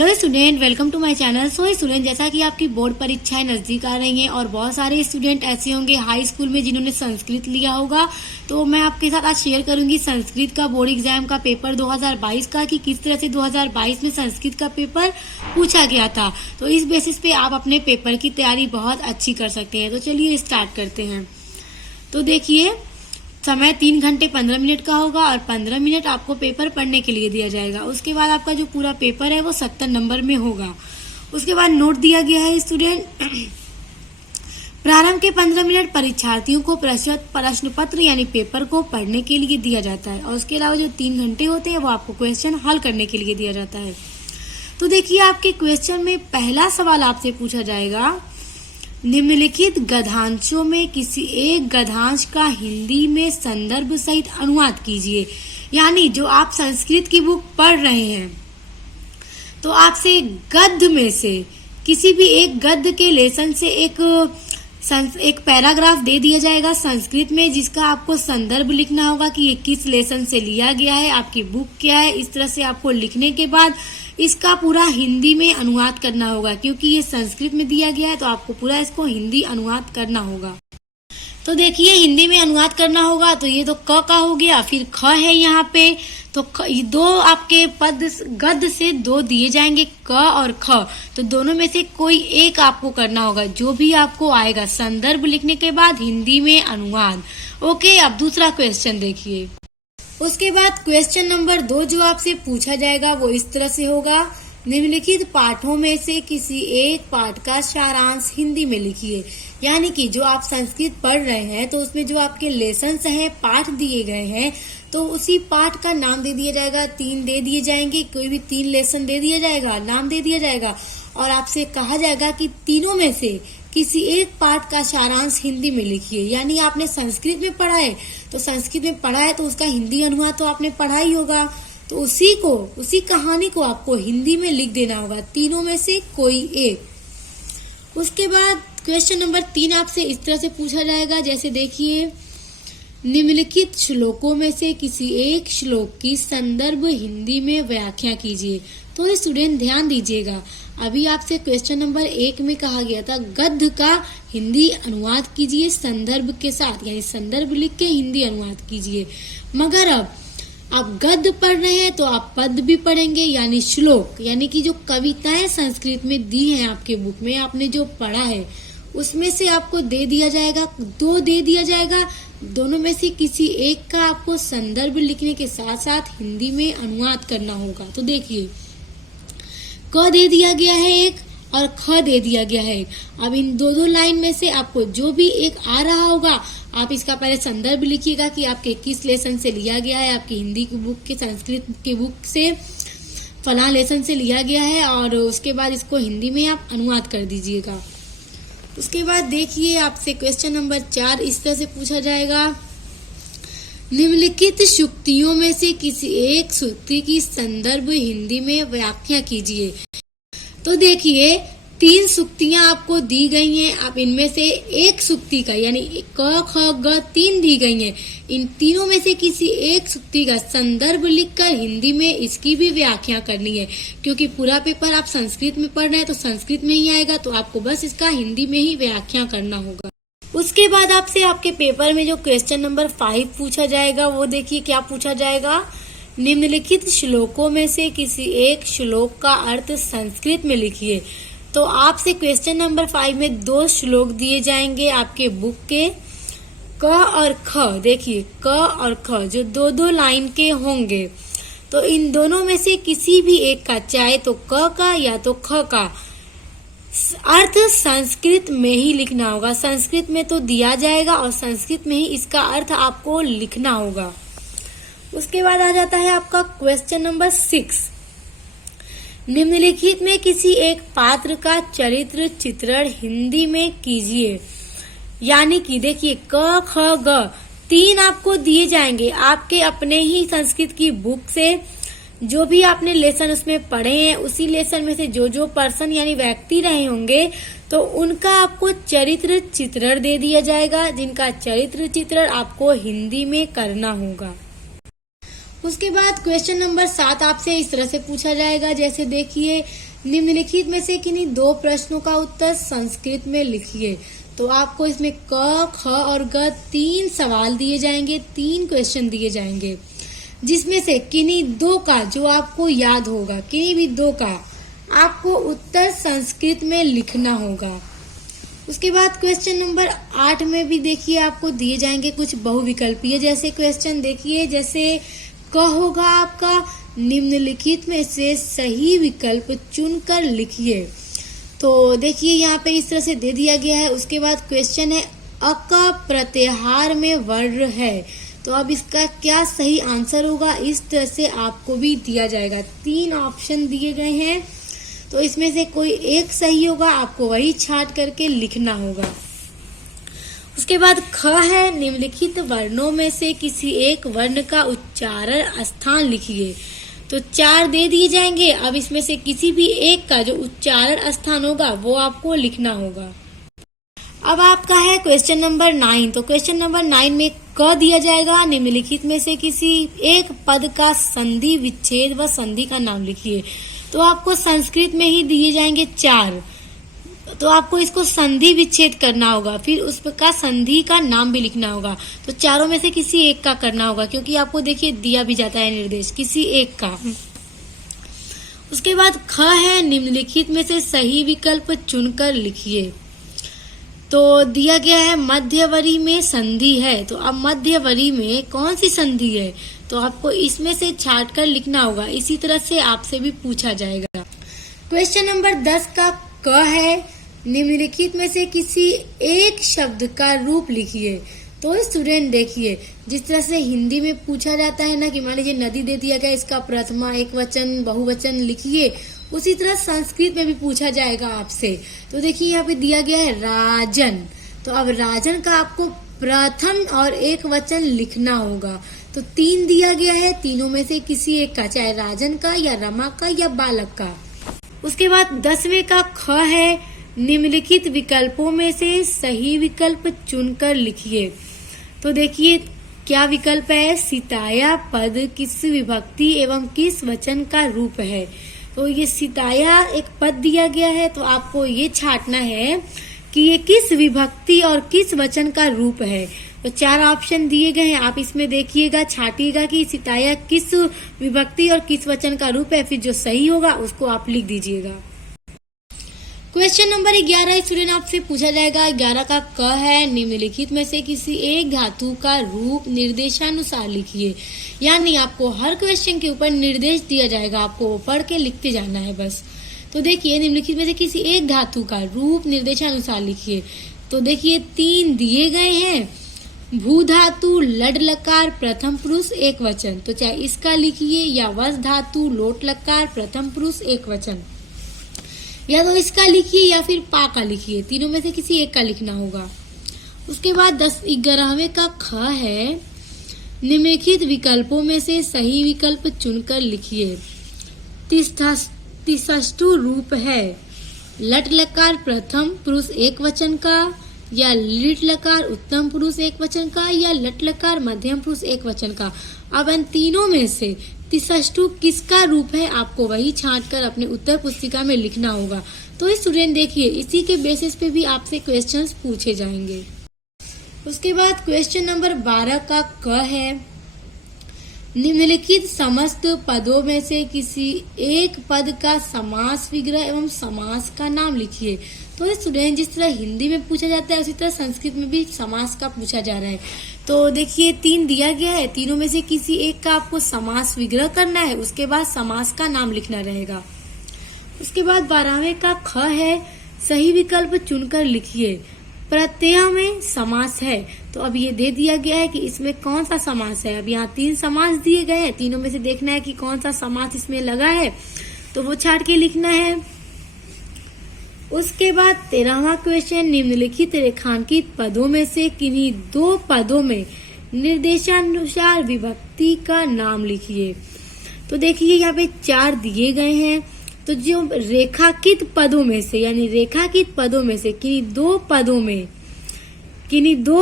Hello student, welcome to my channel. So student, जैसा कि आपकी बोर्ड परीक्षाएं नजदीक आ रही हैं और बहुत सारे स्टूडेंट ऐसे होंगे हाई स्कूल में जिन्होंने संस्कृत लिया होगा, तो मैं आपके साथ आज शेयर करूंगी संस्कृत का बोर्ड एग्जाम का पेपर 2022 का कि किस तरह से 2022 में संस्कृत का पेपर पूछा गया था। तो इस बेसिस पे आप अपने पेपर की तैयारी बहुत अच्छी कर सकते हैं। तो चलिए स्टार्ट करते हैं। तो देखिए, समय 3 घंटे 15 मिनट का होगा और 15 मिनट आपको पेपर पढ़ने के लिए दिया जाएगा। उसके बाद आपका जो पूरा पेपर है वो 70 नंबर में होगा। उसके बाद नोट दिया गया है स्टूडेंट। प्रारंभ के 15 मिनट परीक्षार्थियों को प्रश्न पत्र यानी पेपर को पढ़ने के लिए दिया जाता है और उसके अलावा जो 3 घंटे होते हैं वो आपको क्वेश्चन हल करने के लिए दिया जाता है। तो देखिए, आपके क्वेश्चन में पहला सवाल आपसे पूछा जाएगा, निम्नलिखित गद्यांशों में किसी एक गद्यांश का हिंदी में संदर्भ सहित अनुवाद कीजिए। यानी जो आप संस्कृत की बुक पढ़ रहे हैं तो आपसे गद्य में से किसी भी एक गद्य के लेसन से एक पैराग्राफ दे दिया जाएगा संस्कृत में, जिसका आपको संदर्भ लिखना होगा कि ये किस लेसन से लिया गया है, आपकी बुक क्या है। इस तरह से आपको लिखने के बाद इसका पूरा हिंदी में अनुवाद करना होगा, क्योंकि ये संस्कृत में दिया गया है तो आपको पूरा इसको हिंदी अनुवाद करना होगा। तो देखिए, हिंदी में अनुवाद करना होगा तो ये तो क का हो गया, फिर ख है यहाँ पे। तो दो आपके पद गद्य से 2 दिए जाएंगे, क और ख। तो दोनों में से कोई एक आपको करना होगा, जो भी आपको आएगा। संदर्भ लिखने के बाद हिंदी में अनुवाद। ओके, अब दूसरा क्वेश्चन देखिए। उसके बाद क्वेश्चन नंबर 2 जो आपसे पूछा जाएगा वो इस तरह से होगा, निम्नलिखित पाठों में से किसी एक पाठ का सारांश हिंदी में लिखिए। यानी कि जो आप संस्कृत पढ़ रहे हैं तो उसमें जो आपके लेसन्स हैं, पाठ दिए गए हैं, तो उसी पाठ का नाम दे दिया जाएगा। 3 दे दिए जाएंगे, कोई भी 3 लेसन दे दिया जाएगा, नाम दे दिया जाएगा और आपसे कहा जाएगा कि तीनों में से किसी एक पाठ का सारांश हिंदी में लिखिए। यानी आपने संस्कृत में पढ़ा है तो संस्कृत में पढ़ा है तो उसका हिंदी अनुवाद तो आपने पढ़ा ही होगा, तो उसी कहानी को आपको हिंदी में लिख देना होगा, तीनों में से कोई एक। उसके बाद क्वेश्चन नंबर 3 आपसे इस तरह से पूछा जाएगा, जैसे देखिए, निम्नलिखित श्लोकों में से किसी एक श्लोक की संदर्भ हिंदी में व्याख्या कीजिए। तो स्टूडेंट ध्यान दीजिएगा, अभी आपसे क्वेश्चन नंबर 1 में कहा गया था गद्य का हिंदी अनुवाद कीजिए संदर्भ के साथ, यानी संदर्भ लिख के हिंदी अनुवाद कीजिए। मगर अब आप गद्य पढ़ रहे हैं तो आप पद भी पढ़ेंगे, यानी श्लोक, यानी कि जो कविताएं संस्कृत में दी हैं आपके बुक में, आपने जो पढ़ा है उसमें से आपको दे दिया जाएगा, 2 दे दिया जाएगा। दोनों में से किसी एक का आपको संदर्भ लिखने के साथ साथ हिंदी में अनुवाद करना होगा। तो देखिए, क दे दिया गया है एक और ख दे दिया गया है एक। अब इन दो लाइन में से आपको जो भी एक आ रहा होगा, आप इसका पहले संदर्भ लिखिएगा कि आपके किस लेसन से लिया गया है। आपकी हिंदी की बुक के संस्कृत की बुक से फला लेसन से लिया गया है और उसके बाद इसको हिंदी में आप अनुवाद कर दीजिएगा। उसके बाद देखिए, आपसे क्वेश्चन नंबर 4 इस तरह से पूछा जाएगा, निम्नलिखित सूक्तियों में से किसी एक सूक्ति की संदर्भ हिंदी में व्याख्या कीजिए। तो देखिए, 3 सूक्तियां आपको दी गई हैं। आप इनमें से एक सूक्ति का, यानी क ख ग 3 दी गई हैं, इन तीनों में से किसी एक सूक्ति का संदर्भ लिखकर हिंदी में इसकी भी व्याख्या करनी है। क्योंकि पूरा पेपर आप संस्कृत में पढ़ रहे हैं तो संस्कृत में ही आएगा, तो आपको बस इसका हिंदी में ही व्याख्या करना होगा। उसके बाद आपसे आपके पेपर में जो क्वेश्चन नंबर 5 पूछा जाएगा वो देखिए क्या पूछा जाएगा, निम्नलिखित श्लोकों में से किसी एक श्लोक का अर्थ संस्कृत में लिखिए। तो आपसे क्वेश्चन नंबर 5 में 2 श्लोक दिए जाएंगे आपके बुक के, क और ख। देखिए, क और ख जो 2-2 लाइन के होंगे, तो इन दोनों में से किसी भी एक का, चाहे तो क का या तो ख का अर्थ संस्कृत में ही लिखना होगा। संस्कृत में तो दिया जाएगा और संस्कृत में ही इसका अर्थ आपको लिखना होगा। उसके बाद आ जाता है आपका क्वेश्चन नंबर 6, निम्नलिखित में किसी एक पात्र का चरित्र चित्रण हिंदी में कीजिए। यानी कि देखिए, क ख ग 3 आपको दिए जाएंगे आपके अपने ही संस्कृत की बुक से। जो भी आपने लेसन उसमें पढ़े हैं, उसी लेसन में से जो पर्सन यानी व्यक्ति रहे होंगे, तो उनका आपको चरित्र चित्रण दे दिया जाएगा, जिनका चरित्र चित्रण आपको हिंदी में करना होगा। उसके बाद क्वेश्चन नंबर 7 आपसे इस तरह से पूछा जाएगा, जैसे देखिए, निम्नलिखित में से किन्हीं दो प्रश्नों का उत्तर संस्कृत में लिखिए। तो आपको इसमें क, ख और ग 3 सवाल दिए जाएंगे, 3 क्वेश्चन दिए जाएंगे, जिसमें से किन्हीं दो का जो आपको याद होगा, किन्हीं भी दो का आपको उत्तर संस्कृत में लिखना होगा। उसके बाद क्वेश्चन नंबर 8 में भी देखिए आपको दिए जाएंगे कुछ बहुविकल्पीय जैसे क्वेश्चन। देखिए जैसे क होगा आपका, निम्नलिखित में से सही विकल्प चुनकर लिखिए। तो देखिए यहाँ पे इस तरह से दे दिया गया है। उसके बाद क्वेश्चन है अ का प्रत्याहार में वर्ण है, तो अब इसका क्या सही आंसर होगा, इस तरह से आपको भी दिया जाएगा। 3 ऑप्शन दिए गए हैं, तो इसमें से कोई एक सही होगा, आपको वही छांट करके लिखना होगा। उसके बाद ख है, निम्नलिखित वर्णों में से किसी एक वर्ण का उच्चारण स्थान लिखिए। तो 4 दे दिए जाएंगे, अब इसमें से किसी भी एक का जो उच्चारण स्थान होगा वो आपको लिखना होगा। अब आपका है क्वेश्चन नंबर 9। तो क्वेश्चन नंबर 9 में क दिया जाएगा, निम्नलिखित में से किसी एक पद का संधि विच्छेद व संधि का नाम लिखिए। तो आपको संस्कृत में ही दिए जाएंगे 4, तो आपको इसको संधि विच्छेद करना होगा, फिर उसका संधि का नाम भी लिखना होगा। तो चारों में से किसी एक का करना होगा, क्योंकि आपको देखिए दिया भी जाता है निर्देश किसी एक का। उसके बाद ख है, निम्नलिखित में से सही विकल्प चुनकर लिखिए। तो दिया गया है मध्यवरी में संधि है, तो अब मध्यवरी में कौन सी संधि है, तो आपको इसमें से छांट कर लिखना होगा। इसी तरह से आपसे भी पूछा जाएगा। क्वेश्चन नंबर 10 का क है, निम्नलिखित में से किसी एक शब्द का रूप लिखिए। तो स्टूडेंट देखिए, जिस तरह से हिंदी में पूछा जाता है ना कि मान लीजिए नदी दे दिया गया, इसका प्रथमा एकवचन बहुवचन लिखिए, उसी तरह संस्कृत में भी पूछा जाएगा आपसे। तो देखिए यहाँ पे दिया गया है राजन, तो अब राजन का आपको प्रथम और एक वचन लिखना होगा। तो 3 दिया गया है, तीनों में से किसी एक का, चाहे राजन का या रमा का या बालक का। उसके बाद 10वें का ख है, निम्नलिखित विकल्पों में से सही विकल्प चुनकर लिखिए। तो देखिए क्या विकल्प है, सिताया पद किस विभक्ति एवं किस वचन का रूप है। तो ये सिताया एक पद दिया गया है, तो आपको ये छांटना है कि ये किस विभक्ति और किस वचन का रूप है। तो 4 ऑप्शन दिए गए हैं, आप इसमें देखिएगा, छाटिएगा कि सिताया किस विभक्ति और किस वचन का रूप है, फिर जो सही होगा उसको आप लिख दीजिएगा। क्वेश्चन नंबर 11 स्टूडेंट आपसे पूछा जाएगा। 11 का क है, निम्नलिखित में से किसी एक धातु का रूप निर्देशानुसार लिखिए। यानी आपको हर क्वेश्चन के ऊपर निर्देश दिया जाएगा, आपको वो पढ़ के लिखते जाना है बस। तो देखिए निम्नलिखित में से किसी एक धातु का रूप निर्देशानुसार लिखिए। तो देखिए 3 दिए गए हैं, भू धातु लड लकार प्रथम पुरुष एक वचन, तो चाहे इसका लिखिए, या वस धातु लोट लकार प्रथम पुरुष एक वचन, या तो इसका लिखिए या फिर पा का लिखिए, तीनों में से किसी एक का लिखना होगा। उसके बाद 11वें का ख है, निम्नलिखित विकल्पों में से सही विकल्प चुनकर लिखिए। तिष्ठु रूप है लट लकार प्रथम पुरुष एक वचन का, या लिट लकार उत्तम पुरुष एक वचन का, या लट लकार मध्यम पुरुष एक वचन का। अब इन तीनों में से तिष्ठु किसका रूप है, आपको वही छांटकर अपने उत्तर पुस्तिका में लिखना होगा। तो स्टूडेंट देखिए, इसी के बेसिस पे भी आपसे क्वेश्चंस पूछे जाएंगे। उसके बाद क्वेश्चन नंबर 12 का क है, निम्नलिखित समस्त पदों में से किसी एक पद का समास विग्रह एवं समास का नाम लिखिए। तो स्टूडेंट जिस तरह हिंदी में पूछा जाता है उसी तरह संस्कृत में भी समास का पूछा जा रहा है। तो देखिए 3 दिया गया है, तीनों में से किसी एक का आपको समास विग्रह करना है, उसके बाद समास का नाम लिखना रहेगा। उसके बाद 12वें का ख है, सही विकल्प चुनकर लिखिए। प्रत्यय में समास है, तो अब ये दे दिया गया है कि इसमें कौन सा समास है। अब यहाँ 3 समास दिए गए हैं, तीनों में से देखना है कि कौन सा समास इसमें लगा है, तो वो छाट के लिखना है। उसके बाद 13वां क्वेश्चन, निम्नलिखित रेखांकित पदों में से किन्हीं 2 पदों में निर्देशानुसार विभक्ति का नाम लिखिए। तो देखिए यहाँ पे 4 दिए गए हैं, तो जो रेखांकित पदों में से, यानी रेखांकित पदों में से किन्हीं दो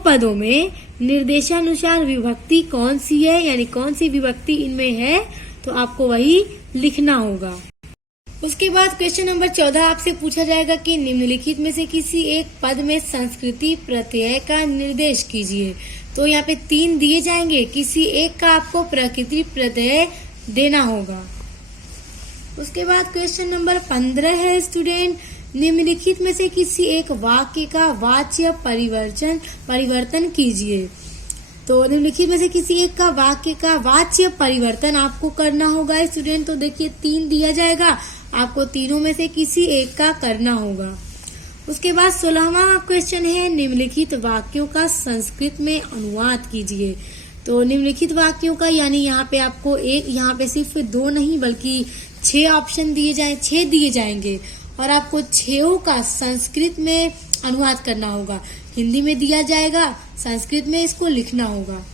पदों में निर्देशानुसार विभक्ति कौन सी है, यानी कौन सी विभक्ति इनमें है, तो आपको वही लिखना होगा। उसके बाद क्वेश्चन नंबर 14 आपसे पूछा जाएगा कि निम्नलिखित में से किसी एक पद में संस्कृति प्रत्यय का निर्देश कीजिए। तो यहाँ पे 3 दिए जाएंगे, किसी एक का आपको प्रकृति प्रत्यय देना होगा। उसके बाद क्वेश्चन नंबर 15 है स्टूडेंट, निम्नलिखित में से किसी एक वाक्य का वाच्य परिवर्तन कीजिए। तो निम्नलिखित में से किसी एक का वाक्य का वाच्य परिवर्तन आपको करना होगा स्टूडेंट। तो देखिए 3 दिया जाएगा, आपको तीनों में से किसी एक का करना होगा। उसके बाद 16वां क्वेश्चन है, निम्नलिखित वाक्यों का संस्कृत में अनुवाद कीजिए। तो निम्नलिखित वाक्यों का यानी यहाँ पे आपको यहाँ पे सिर्फ 2 नहीं बल्कि 6 ऑप्शन छह दिए जाएंगे और आपको 6 का संस्कृत में अनुवाद करना होगा। हिंदी में दिया जाएगा, संस्कृत में इसको लिखना होगा।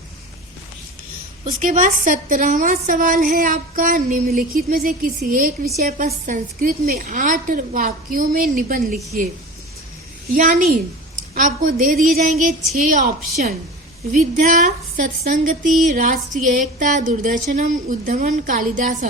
उसके बाद 17वां सवाल है आपका, निम्नलिखित में से किसी एक विषय पर संस्कृत में 8 वाक्यों में निबंध लिखिए। यानी आपको दे दिए जाएंगे 6 ऑप्शन, विद्या, सत्संगति, राष्ट्रीय एकता, दूरदर्शनम, उद्यमन, कालिदास।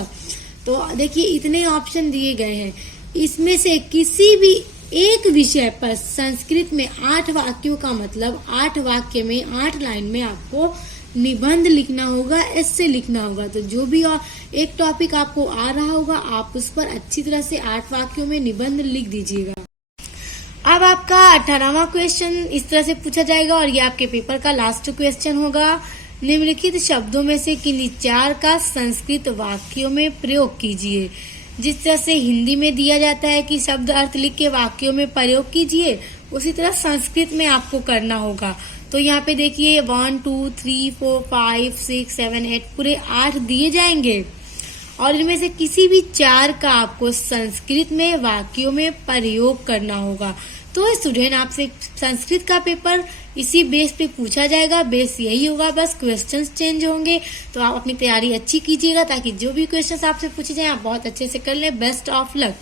तो देखिए इतने ऑप्शन दिए गए हैं, इसमें से किसी भी एक विषय पर संस्कृत में 8 वाक्यों का मतलब 8 वाक्य में 8 लाइन में आपको निबंध लिखना होगा, एस्से लिखना होगा। तो जो भी एक टॉपिक आपको आ रहा होगा आप उस पर अच्छी तरह से 8 वाक्यों में निबंध लिख दीजिएगा। अब आपका 18वां क्वेश्चन इस तरह से पूछा जाएगा और ये आपके पेपर का लास्ट क्वेश्चन होगा, निम्नलिखित शब्दों में से किन्हीं 4 का संस्कृत वाक्यों में प्रयोग कीजिए। जिस तरह से हिंदी में दिया जाता है कि शब्द अर्थ लिख के वाक्यों में प्रयोग कीजिए, उसी तरह संस्कृत में आपको करना होगा। तो यहाँ पे देखिए 1 2 3 4 5 6 7 8 पूरे 8 दिए जाएंगे और इनमें से किसी भी 4 का आपको संस्कृत में वाक्यों में प्रयोग करना होगा। तो स्टूडेंट आपसे संस्कृत का पेपर इसी बेस पे पूछा जाएगा, बेस यही होगा, बस क्वेश्चंस चेंज होंगे। तो आप अपनी तैयारी अच्छी कीजिएगा ताकि जो भी क्वेश्चंस आपसे पूछे जाए आप बहुत अच्छे से कर लें। Best of luck.